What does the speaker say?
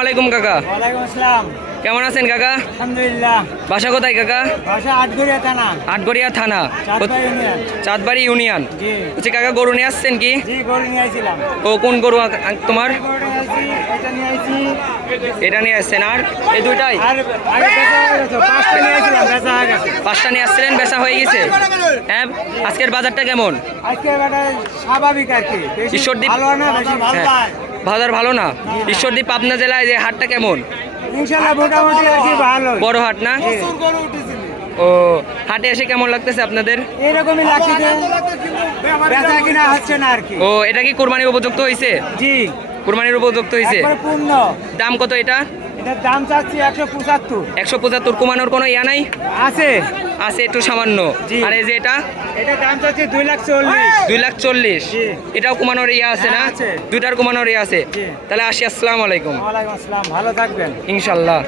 আলাইকুম কাকা। ওয়ালাইকুম আসসালাম। কেমন আছেন কাকা? আলহামদুলিল্লাহ। বাসা কোথায় কাকা? ভাষা আটঘরিয়া থানা। আটগড়িয়া থানা, চাঁদবাড়ি ইউনিয়ন। চাঁদবাড়ি ইউনিয়ন। জি আচ্ছা কাকা, গরু নিয়ে আসছেন কি? জি গরু নিয়ে আইছিলাম। ও কোন গরু তোমার? গরু নিয়ে আইছি, এটা নিয়ে আইছি। এটা নিয়ে আসছেন, আর এই দুইটাই? আর আগে বেচা হয়ে গেছে, পাঁচটা নিয়ে আইছিলাম, বেচা হয়ে গেছে। 5টা নিয়ে আসছিলেন, বেচা হয়ে গেছে। হ্যাঁ, আজকের বাজারটা কেমন? আজকে বেটা স্বাভাবিক আর কি, বেশি ঈশ্বরদীপ- ভালো না, বেশি ভালো না। বাজার ভালো না? ঈশ্বরদীপ পাবনা জেলায় যে হাটটা কেমন? ইনশাআল্লাহ মোটামুটি আর কি ভালো। বড় হাট না? ও, হাটে এসে কেমন লাগতেছে আপনাদের? এরকমই লাগছে যে বেচা কিনা হচ্ছে না আর কি। ও, এটা কি কোরবানির উপযুক্ত হয়েছে? জি কোরবানির উপযুক্ত হয়েছে। একবারে পূর্ণ। দাম কত এটা? এটার দাম চাচ্ছি 175। 175। কমানোর কোনো ইয়া নাই? আছে আছে একটু সামান্য। জি। আর এই যে এটা এটা দাম চাচ্ছি 2,40,000। 2,40,000। জি। এটাও কমানোর ইয়া আছে না? হ্যাঁ, আছে। দুইটার কমানোর ইয়া আছে। জি। তাহলে আসি, আসসালামু আলাইকুম। ওয়ালাইকুম আসসালাম, ভালো থাকবেন। ইনশাল্লাহ।